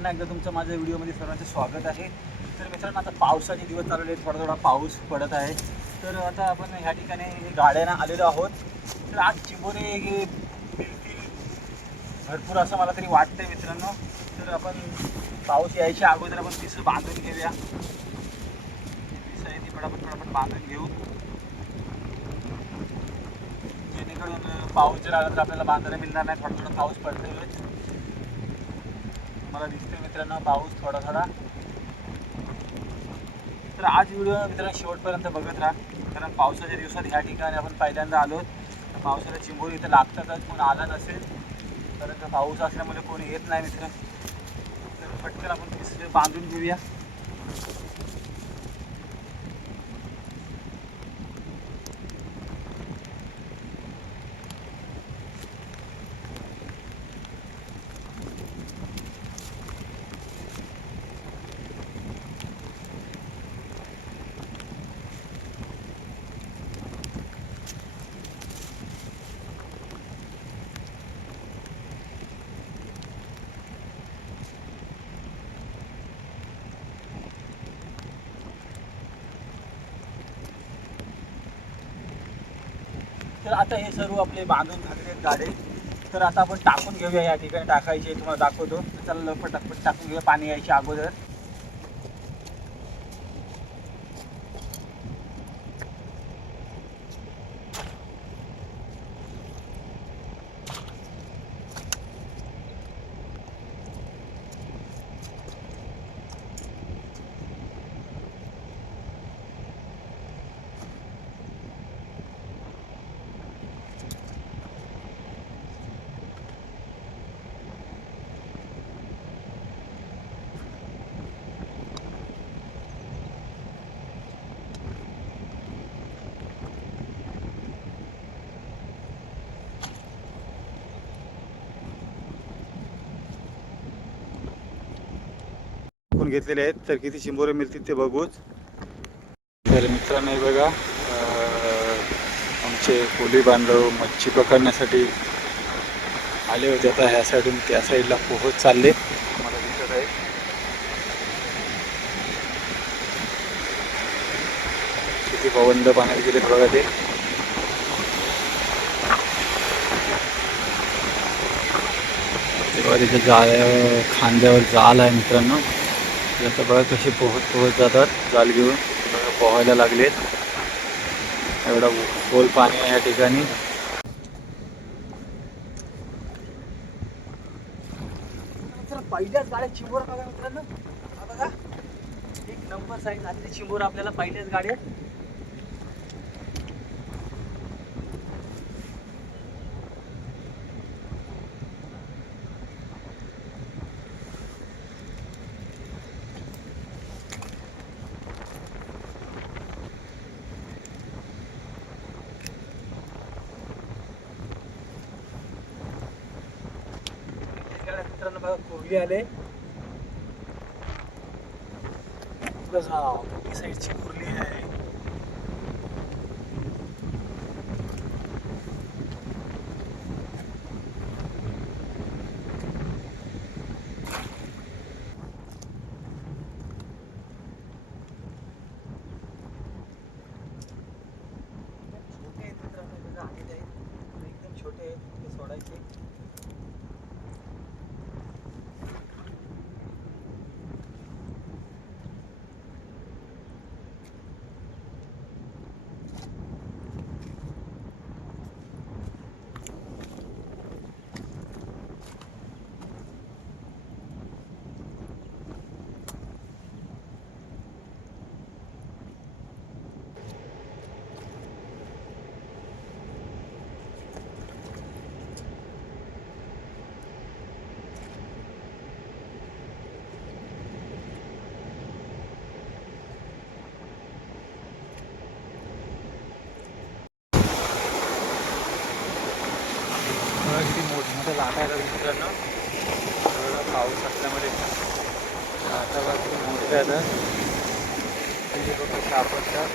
पुन्हा एकदा तुमचं माझ्या व्हिडिओमध्ये सर्वांचं स्वागत आहे. तर मित्रांनो आता पावसाचे दिवस चालवले आहेत. थोडा थोडा पाऊस पडत आहे. तर आता आपण ह्या ठिकाणी गाड्यानं आलेलो आहोत. तर आज चिंबोरे हे मिळतील भरपूर असं मला तरी वाटतंय मित्रांनो. तर आपण पाऊस यायच्या अगोदर आपण पिसं बांधून घेऊया. पिसं आहे ती फटाफट फटाफट बांधून घेऊ. जेणेकरून पाऊस जर आला तर आपल्याला बांधायला मिळणार नाही. थोडा थोडा पाऊस पडतोय. मला दिसतोय मित्रांनो पाऊस थोडा थोडा तर आज व्हिडिओ मित्रांनो शेवटपर्यंत बघत राहा. कारण पावसाच्या दिवसात ह्या ठिकाणी आपण पहिल्यांदा आलो. तर पावसाला चिंबोरी इथं लागतातच कोण आला नसेल तर पाऊस असल्यामुळे कोणी येत नाही मित्र तर पटकन आपण तिसरे बांधून घेऊया. तर आता हे सर्व आपले बांधून झालेले झाडे. गाडे तर आता आपण टाकून घेऊया या ठिकाणी टाकायचे तुम्हाला दाखवतो. चला लवकर टाकून टाकून घेऊया पाणी यायच्या अगोदर. टाकून घेतलेले आहेत. तर किती शिंबोरे मिळतील ते बघूच. तर मित्रांनो बघा आमचे कोली बांधव मच्छी पकडण्यासाठी आले होते. आता ह्या साईडून त्या साईडला पोहत चालले. मला दिसत आहे. किती पवंद पाण्यात गेले बघा ते. तेव्हा तिथे जाळ्या खांद्यावर जाल आहे मित्रांनो. ते आता बघा कसे पोहत पोहत जातात. जाल घेऊन पोहायला लागलेत. एवढा खोल पाणी आहे या ठिकाणी. पहिल्याच गाड्या चिंबोर बघा मित्रांनो. बघा. एक नंबर साईज आलेली चिंबोर आपल्याला पहिल्याच गाड्या कुर्ली आले. बघा साईडची कुर्ली आहे. छोटे आहेत मित्रांनो छोटे आहेत ते सोडायचे. मोठमोठ्या मित्रांनो. एवढा पाऊस असल्यामुळे लाटा बघा म्हणजे फक्त सापडतात.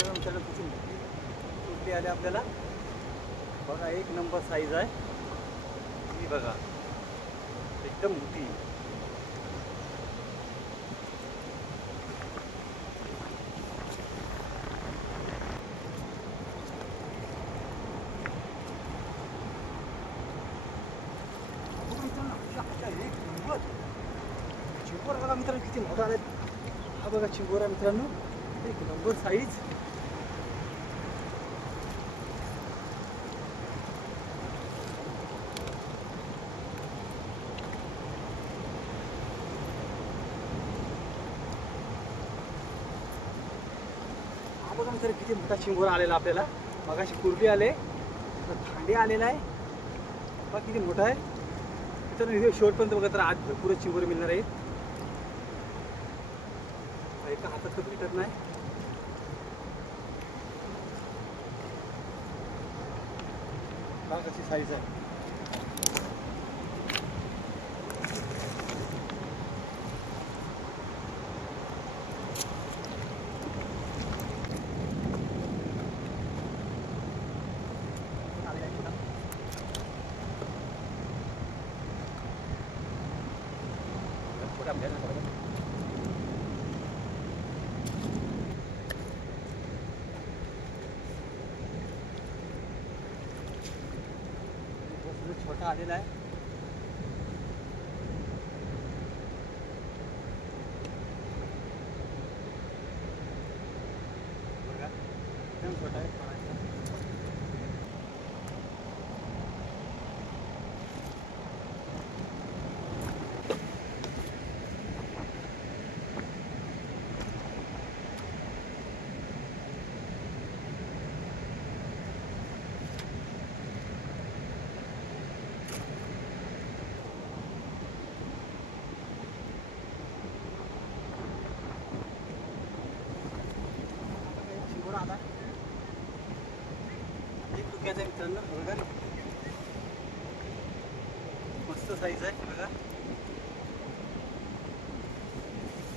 तिथे लोक सापडतात आली आले आपल्याला. बघा एक नंबर साईज आहे. ही बघा एकदम मोठी. बघा एक नंबर चिंबोर बघा मित्रांनो किती मोठा आलाय हा बघा चिंबोरा मित्रांनो एक नंबर साईज बघा मित्रांनो किती मोठा चिंगोरा आलेला आपल्याला. मगाशी कुर्ली आले थांडे आलेला आहे. बघा किती मोठा आहे. तर व्हिडिओ शेवटपर्यंत बघा तर आज भरपूर चिंगोरे मिळणार आहेत. एका हातात कधी भेटत नाही. बघा कशी साईज आहे. छोटा आपल्याला बघा. छोटा आलेला आहे बघा एकदम छोटा आहे पाण्याचा. चिंबोरा आला एक डुक्याचा आहे मित्रांनो बघा मस्त साईज आहे बघा.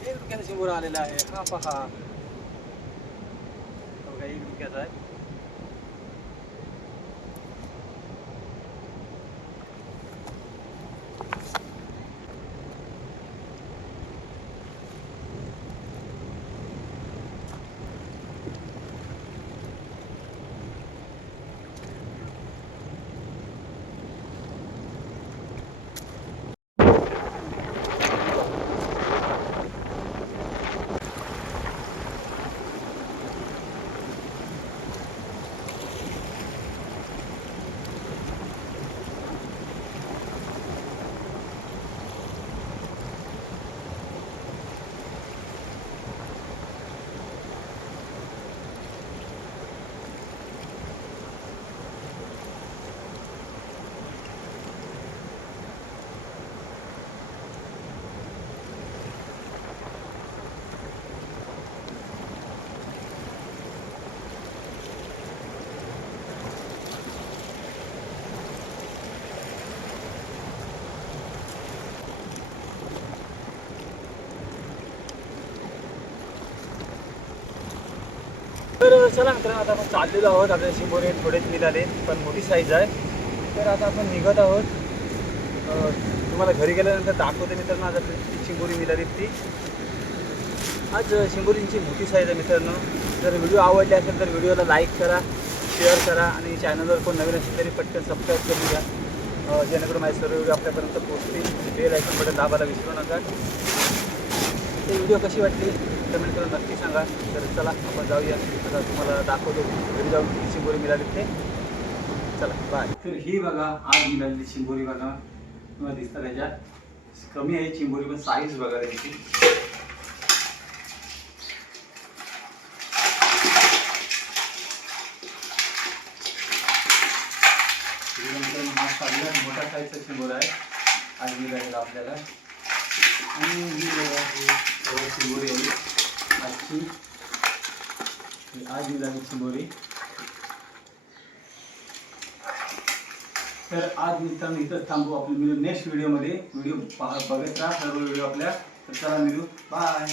एक डुक्याचा चिंबोरा आलेला आहे. हा पहा. बघा एक डुक्याचा आहे तर चला मित्रांनो आता आपण चाललेलो आहोत. आपल्या शिंबोरे थोडेच मिळाले पण मोठी साईज आहे. तर आता आपण निघत आहोत. तुम्हाला घरी गेल्यानंतर दाखवते मित्रांनो आता ती शिंबोरी मिळाली ती. आज शिंबोरींची मोठी साईज आहे मित्रांनो. जर व्हिडिओ आवडले असेल तर व्हिडिओला लाईक करा शेअर करा आणि चॅनलवर कोण नवीन असेल तरी पटकन सबस्क्राईब करून घ्या. जेणेकरून माझे सर्व व्हिडिओ आपल्यापर्यंत पोहोचतील. बेल आयकॉन बटन दाबायला विसरू नका. ते व्हिडिओ कशी वाटली? कमेंट करून नक्की सांगा. तर चला आपण जाऊया. आता तुम्हाला दाखवतो. घरी जाऊन किती मिळाली ते चला बाय तर ही बघा आज मिळालेली चिंबोरी बघा. तुम्हाला दिसतात त्याच्यात. कमी आहे चिंबोरी पण साईज बघा त्याची. हा सगळ्यात मोठा साईजचा चिंबोर आहे. आज मिळालेला आपल्याला. आणि ही बघा ही बघा चिंबोरी आहे. आजची आज मिळाली चिंबोरी तर आज मित्रांनो इथंच थांबू आपण मिळू नेक्स्ट व्हिडिओमध्ये व्हिडिओ पहा बघत राहा सर्व व्हिडिओ आपल्या. तर चला मिळू बाय